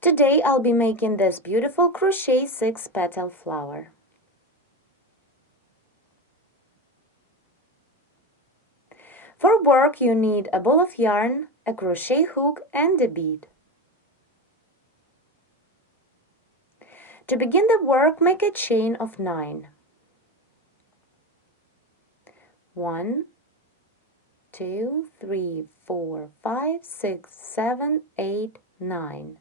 Today I'll be making this beautiful crochet 6-petal flower. For work you need a ball of yarn, a crochet hook and a bead. To begin the work, make a chain of 9. 1, 2, 3, 4, 5, 6, 7, 8, 9.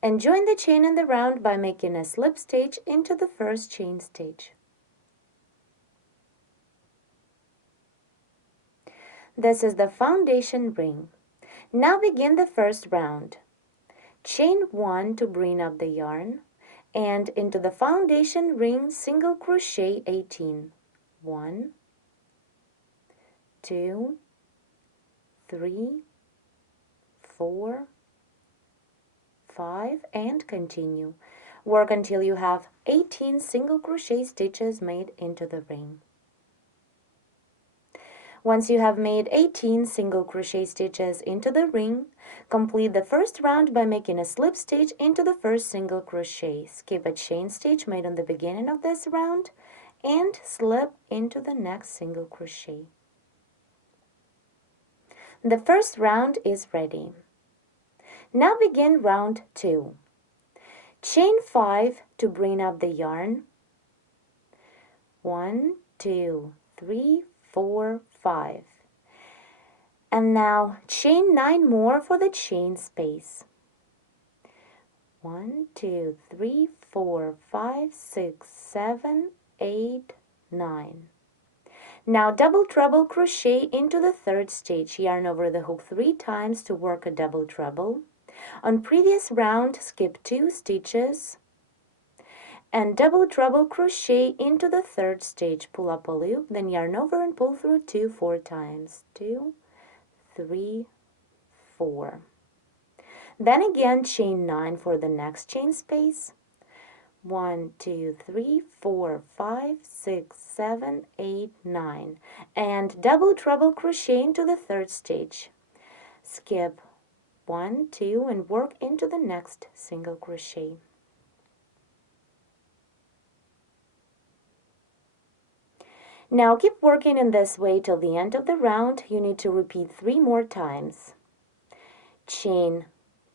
And join the chain in the round by making a slip stitch into the first chain stitch. This is the foundation ring. Now begin the first round. Chain 1 to bring up the yarn and into the foundation ring single crochet 18. 1, 2, 3, 4, 5 and continue. Work until you have 18 single crochet stitches made into the ring. Once you have made 18 single crochet stitches into the ring, complete the first round by making a slip stitch into the first single crochet. Skip a chain stitch made on the beginning of this round and slip into the next single crochet. The first round is ready. Now begin round 2. Chain 5 to bring up the yarn. 1, 2, 3, 4, 5. And now chain 9 more for the chain space. 1, 2, 3, 4, 5, 6, 7, 8, 9. Now double treble crochet into the third stitch. Yarn over the hook 3 times to work a double treble. On previous round, skip 2 stitches and double treble crochet into the third stitch. Pull up a loop, then yarn over and pull through 2 4 times. 2, 3, 4. Then again chain 9 for the next chain space. 1, 2, 3, 4, 5, 6, 7, 8, 9. And double treble crochet into the third stitch. Skip 1, 2 and work into the next single crochet. Now keep working in this way till the end of the round. You need to repeat 3 more times. Chain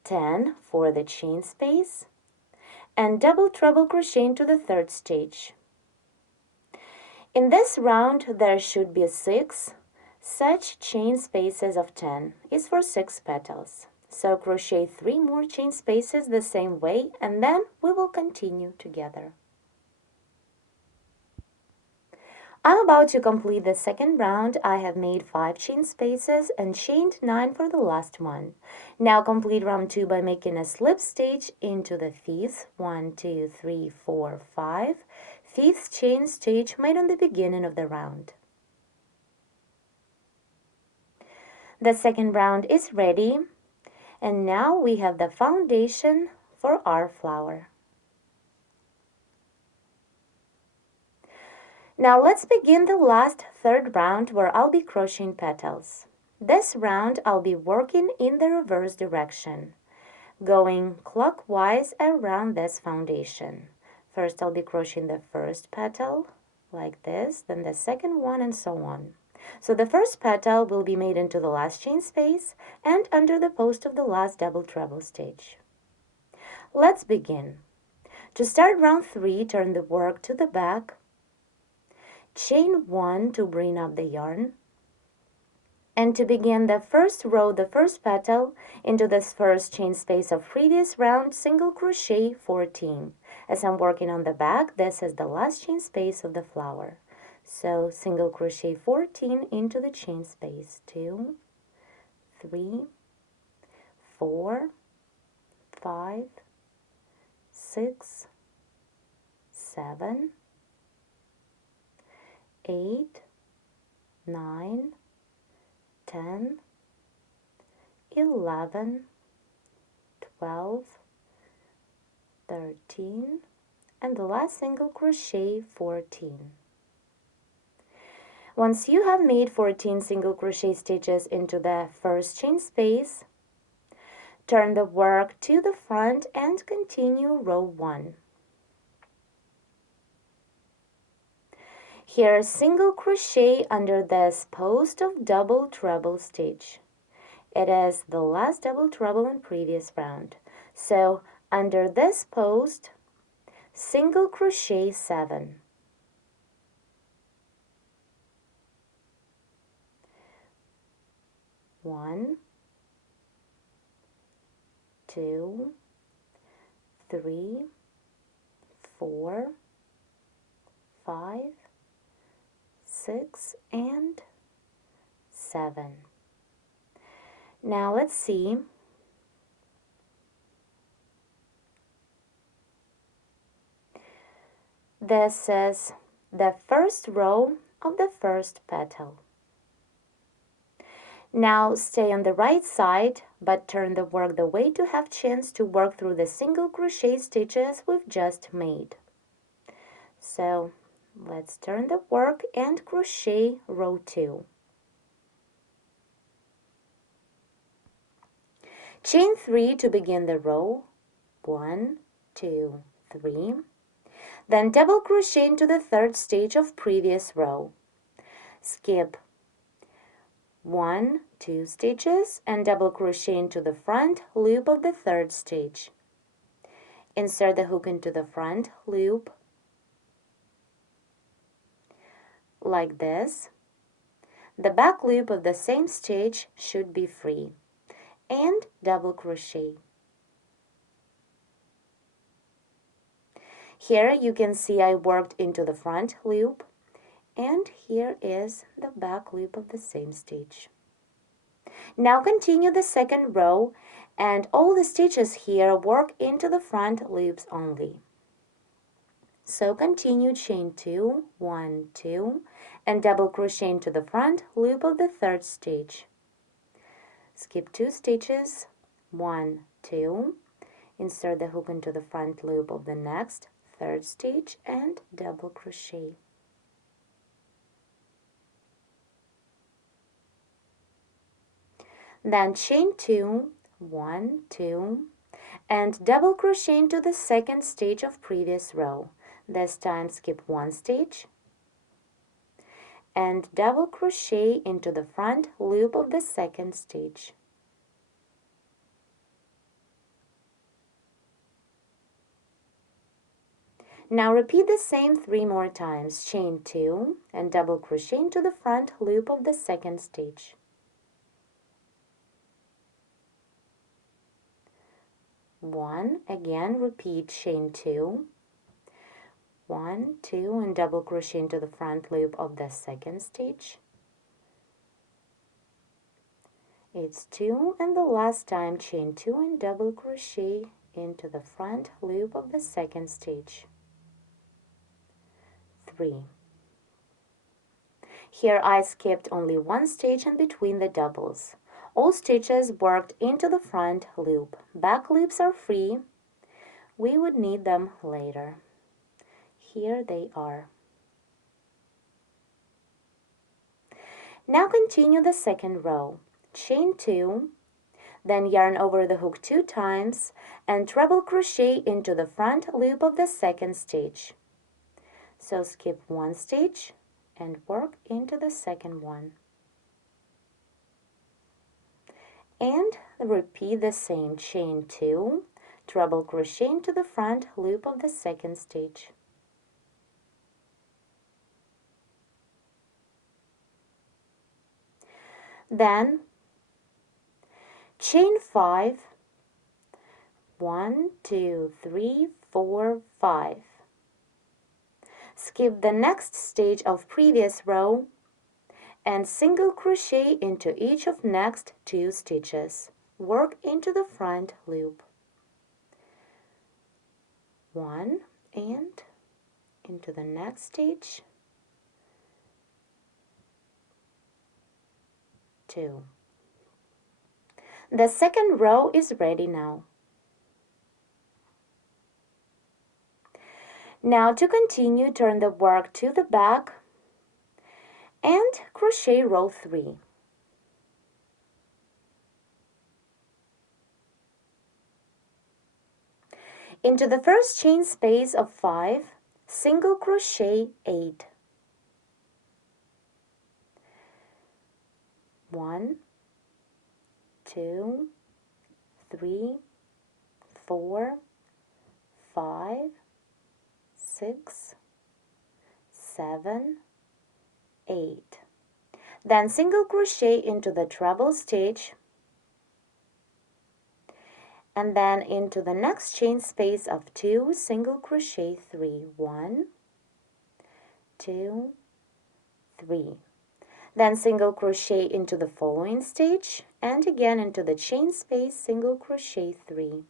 10 for the chain space and double treble crochet into the third stitch. In this round there should be 6 such chain spaces of 10. It's for 6 petals. So crochet 3 more chain spaces the same way and then we will continue together. I'm about to complete the second round. I have made 5 chain spaces and chained 9 for the last one. Now complete round 2 by making a slip stitch into the 5th, 1, 2, 3, 4, 5, 5th chain stitch made on the beginning of the round. The second round is ready and now we have the foundation for our flower. Now let's begin the last third round where I'll be crocheting petals. This round I'll be working in the reverse direction, going clockwise around this foundation. First I'll be crocheting the first petal like this, then the second one and so on. So the first petal will be made into the last chain space and under the post of the last double treble stitch. Let's begin. To start round 3, turn the work to the back. Chain 1 to bring up the yarn and to begin the first row, the first petal into this first chain space of previous round, single crochet 14. As I'm working on the back, this is the last chain space of the flower. So single crochet 14 into the chain space. 2, 3, 4, 5, 6, 7, 8, 9, 10, 11, 12, 13, and the last single crochet 14. Once you have made 14 single crochet stitches into the first chain space, Turn the work to the front and continue row 1. Here, single crochet under this post of double treble stitch. It is the last double treble in previous round. So under this post, single crochet 7. 1, 2, 3, 4, 5, 6, and 7. Now let's see. This is the first row of the first petal. Now stay on the right side, but turn the work the way to have chance to work through the single crochet stitches we've just made. So let's turn the work and crochet row 2. Chain 3 to begin the row. 1, 2, 3. Then double crochet into the third stage of previous row. Skip 1, 2 stitches and double crochet into the front loop of the third stage. Insert the hook into the front loop like this. The back loop of the same stitch should be free, and double crochet. Here you can see I worked into the front loop, and here is the back loop of the same stitch. Now continue the second row, and all the stitches here work into the front loops only. So continue chain 2, 1, 2, and double crochet into the front loop of the third stage. Skip 2 stitches, 1, 2, insert the hook into the front loop of the next third stage and double crochet. Then chain 2, 1, 2, and double crochet into the second stage of previous row. This time skip 1 stitch and double crochet into the front loop of the second stitch. Now repeat the same 3 more times. Chain 2 and double crochet into the front loop of the second stitch. One, again repeat chain 2, 1, 2, and double crochet into the front loop of the second stitch. It's 2, and the last time chain 2 and double crochet into the front loop of the second stitch. 3. Here I skipped only 1 stitch in between the doubles. All stitches worked into the front loop. Back loops are free. We would need them later. Here they are. Now continue the second row. Chain 2, then yarn over the hook 2 times and treble crochet into the front loop of the second stitch. So skip 1 stitch and work into the second one. And repeat the same. Chain 2, treble crochet into the front loop of the second stitch. Then chain 5, 1, 2, 3, 4, 5. Skip the next stage of previous row and single crochet into each of next 2 stitches. Work into the front loop. 1 and into the next stitch. 2. The second row is ready now. Now to continue, turn the work to the back and crochet row 3. Into the first chain space of 5, single crochet 8. 1, 2, 3, 4, 5, 6, 7, 8. Then single crochet into the treble stitch, and then into the next chain space of 2, single crochet 3. 1, 2, 3. Then single crochet into the following stitch, and again into the chain space, single crochet 3.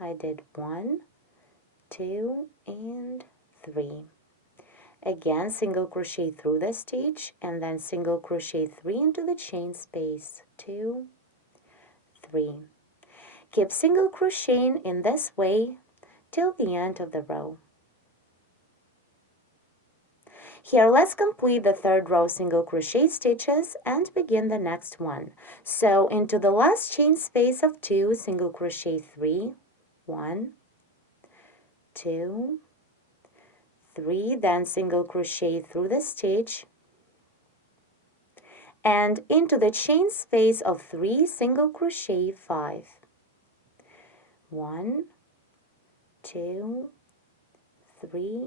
I did 1, 2, and 3. Again, single crochet through the stitch, and then single crochet 3 into the chain space, 2, 3. Keep single crocheting in this way till the end of the row. Here, let's complete the third row single crochet stitches and begin the next one. So into the last chain space of 2, single crochet 3, 1, 2, 3, then single crochet through the stitch, and into the chain space of 3, single crochet 5. 1, 2, 3,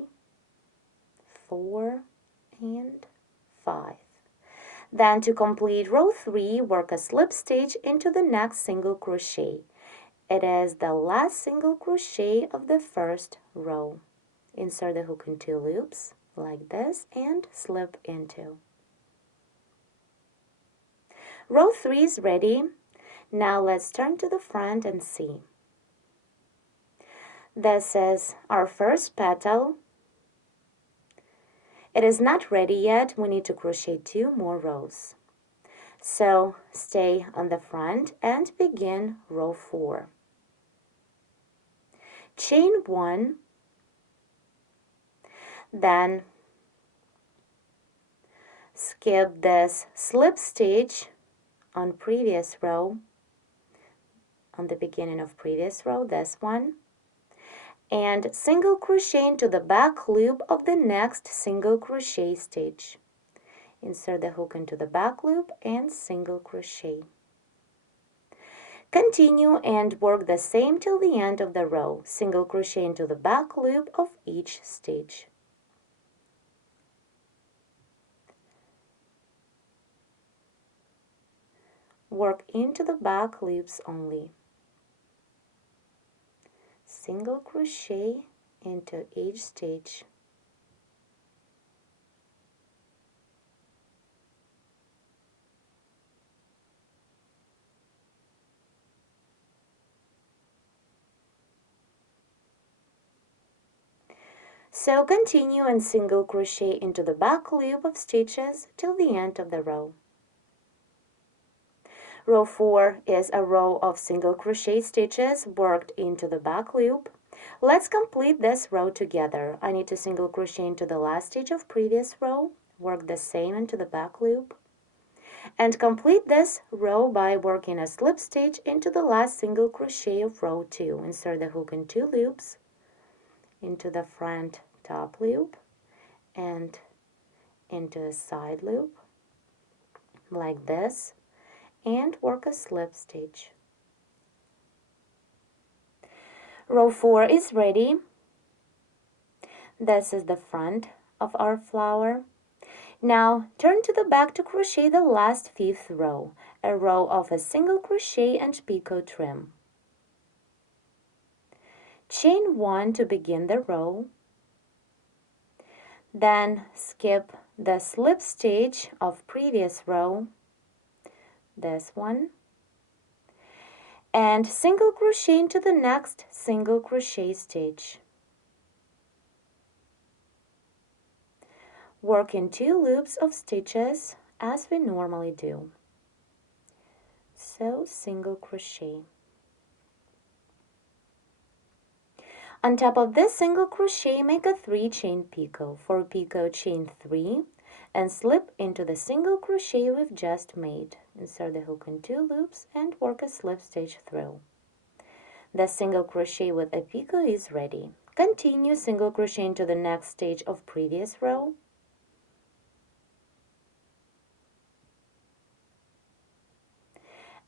4, and 5. Then to complete row 3, work a slip stitch into the next single crochet. It is the last single crochet of the first row. Insert the hook in 2 loops like this and slip into. Row 3 is ready. Now let's turn to the front and see. This is our first petal. It is not ready yet. We need to crochet 2 more rows. So stay on the front and begin row 4. Chain 1, then skip this slip stitch on previous row, on the beginning of previous row, this one, and single crochet into the back loop of the next single crochet stitch. Insert the hook into the back loop and single crochet. Continue and work the same till the end of the row. Single crochet into the back loop of each stitch. Work into the back loops only. Single crochet into each stitch. So continue and single crochet into the back loop of stitches till the end of the row. Row 4 is a row of single crochet stitches worked into the back loop. Let's complete this row together. I need to single crochet into the last stitch of previous row, work the same into the back loop, and complete this row by working a slip stitch into the last single crochet of row 2. Insert the hook in 2 loops into the front top loop and into the side loop like this, and work a slip stitch. Row 4 is ready. This is the front of our flower. Now turn to the back to crochet the last 5th row, a row of a single crochet and picot trim. Chain 1 to begin the row, then skip the slip stitch of previous row, this one, and single crochet into the next single crochet stitch. Work in 2 loops of stitches as we normally do. So single crochet. On top of this single crochet, make a 3 chain picot. For picot, chain 3 and slip into the single crochet we've just made. Insert the hook in 2 loops and work a slip stitch through. The single crochet with a picot is ready. Continue single crochet into the next stage of previous row.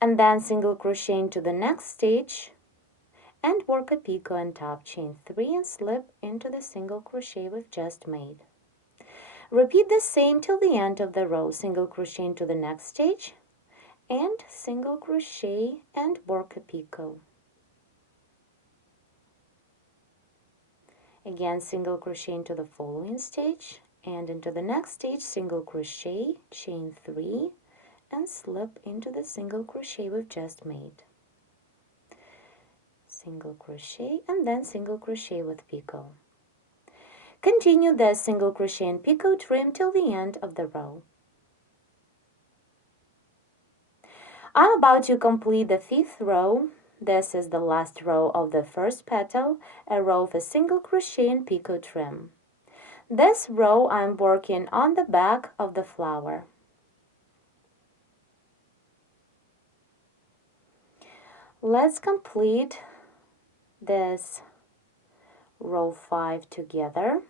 And then single crochet into the next stage and work a picot on top, chain 3 and slip into the single crochet we've just made. Repeat the same till the end of the row. Single crochet into the next stage and single crochet and work a picot. Again, single crochet into the following stage and into the next stage, single crochet, chain 3 and slip into the single crochet we've just made. Single crochet and then single crochet with picot. Continue the single crochet and picot trim till the end of the row. I'm about to complete the 5th row. This is the last row of the first petal, a row of a single crochet and picot trim. This row I'm working on the back of the flower. Let's complete this row 5 together,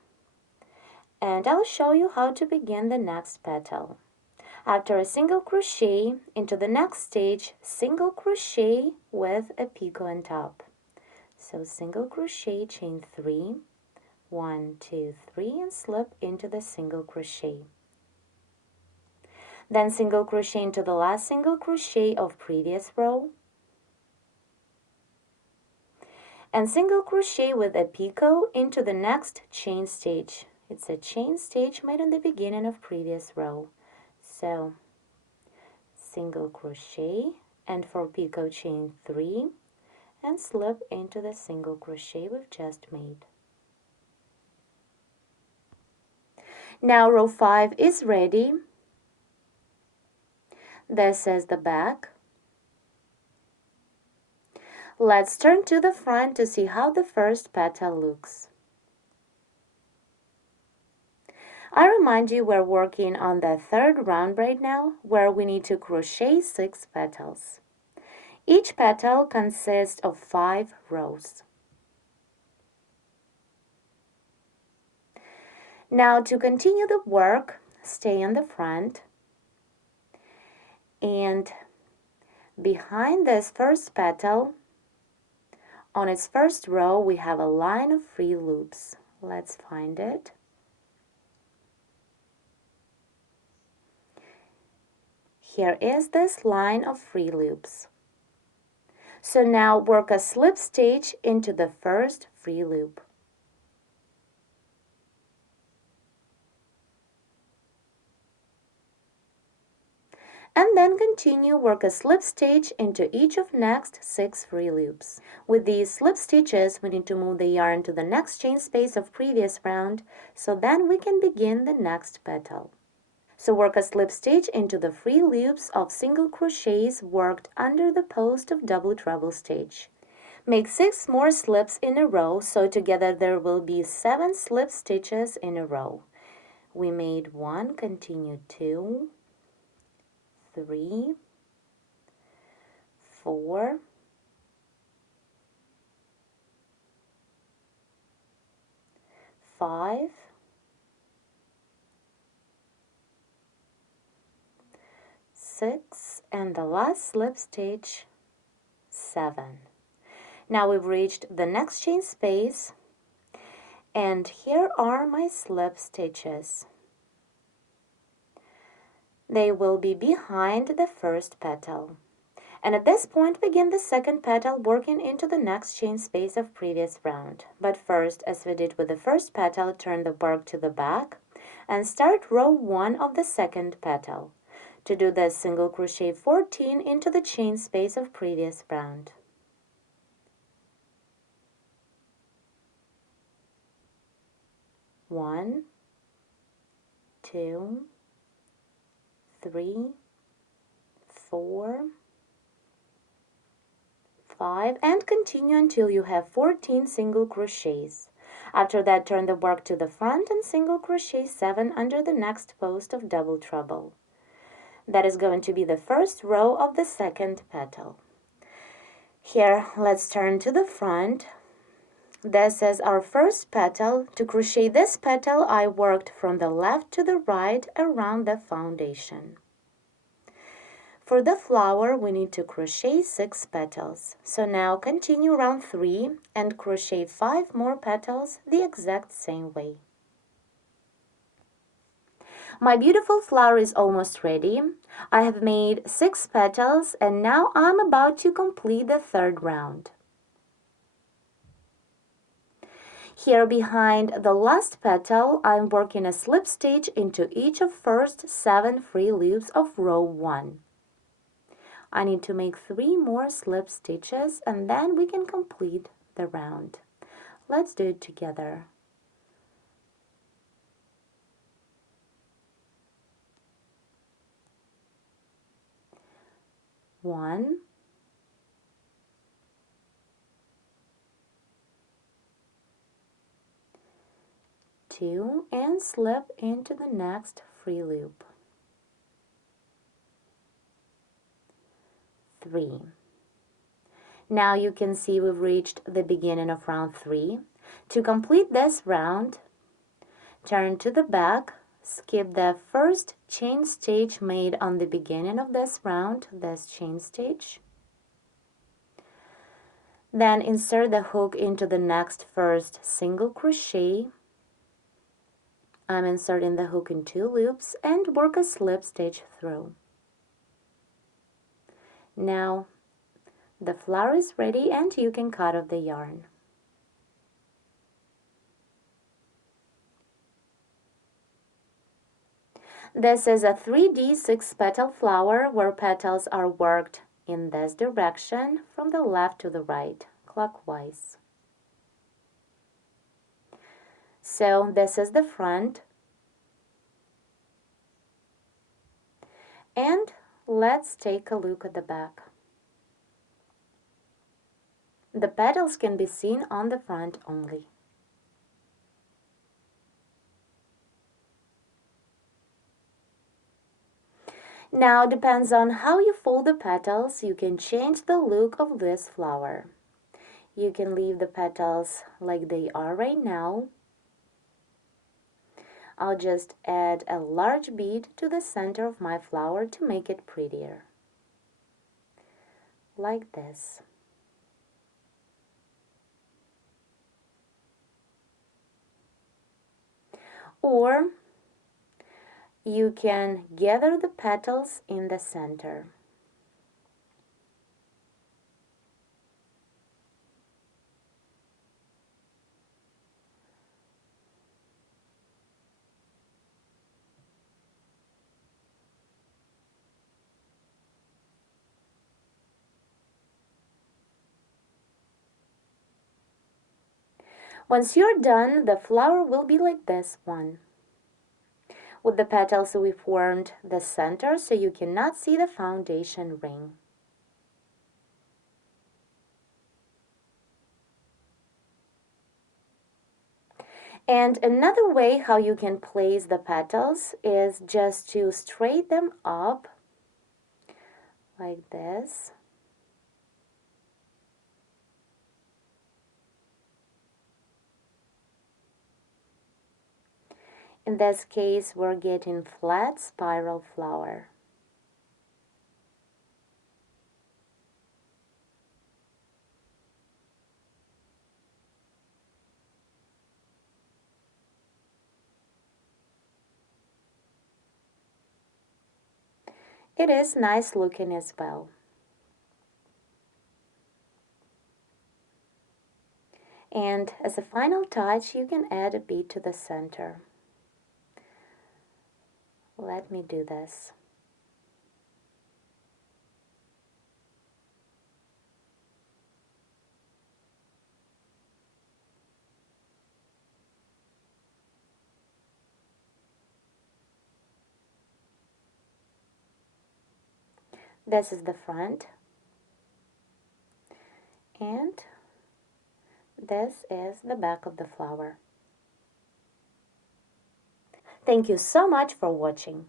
and I'll show you how to begin the next petal. After a single crochet into the next stage, single crochet with a picot on top. So single crochet, chain 3, 1, 2, 3 and slip into the single crochet. Then single crochet into the last single crochet of previous row and single crochet with a picot into the next chain stage. It's a chain stage made in the beginning of previous row. So single crochet and for picot chain 3 and slip into the single crochet we've just made. Now row 5 is ready. This is the back. Let's turn to the front to see how the first petal looks. I remind you we're working on the 3rd round right now, where we need to crochet 6 petals. Each petal consists of 5 rows. Now to continue the work, stay on the front, and behind this first petal, on its first row, we have a line of free loops. Let's find it. Here is this line of free loops. So now work a slip stitch into the first free loop. And then continue work a slip stitch into each of next 6 free loops. With these slip stitches, we need to move the yarn to the next chain space of previous round, so then we can begin the next petal. So work a slip stitch into the free loops of single crochets worked under the post of double treble stitch. Make 6 more slips in a row, so together there will be 7 slip stitches in a row. We made 1, continue 2, 3, 4, 5, 6, and the last slip stitch, 7. Now we've reached the next chain space, and here are my slip stitches. They will be behind the first petal. And at this point, begin the second petal working into the next chain space of previous round. But first, as we did with the first petal, turn the work to the back and start row 1 of the second petal. To do this, single crochet 14 into the chain space of previous round. One, 2, 3, 4, 5, and continue until you have 14 single crochets. After that, turn the work to the front and single crochet 7 under the next post of double treble. That is going to be the first row of the second petal. Here, let's turn to the front. This is our first petal. To crochet this petal, I worked from the left to the right around the foundation. For the flower, we need to crochet 6 petals. So now continue round 3 and crochet 5 more petals the exact same way. My beautiful flower is almost ready. I have made 6 petals and now I'm about to complete the 3rd round. Here behind the last petal, I'm working a slip stitch into each of first 7 free loops of row 1. I need to make 3 more slip stitches and then we can complete the round. Let's do it together. One, two, and slip into the next free loop. 3. Now you can see we've reached the beginning of round 3. To complete this round, turn to the back, skip the first chain stitch made on the beginning of this round, this chain stitch. Then insert the hook into the next first single crochet. I'm inserting the hook in 2 loops and work a slip stitch through. Now the flower is ready and you can cut off the yarn. This is a 3D 6-petal flower where petals are worked in this direction from the left to the right, clockwise. So this is the front. And let's take a look at the back. The petals can be seen on the front only. Now, depends on how you fold the petals, you can change the look of this flower. You can leave the petals like they are right now. I'll just add a large bead to the center of my flower to make it prettier. Like this. Or you can gather the petals in the center. Once you're done, the flower will be like this one. With the petals, we formed the center so you cannot see the foundation ring. And another way how you can place the petals is just to straighten them up like this. In this case, we're getting flat spiral flower. It is nice looking as well. And as a final touch, you can add a bead to the center. Let me do this. This is the front. And this is the back of the flower. Thank you so much for watching.